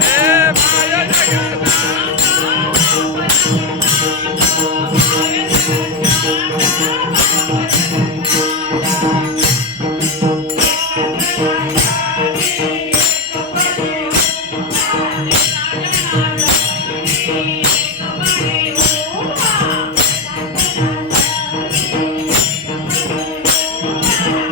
Hey, Maya, Jagana.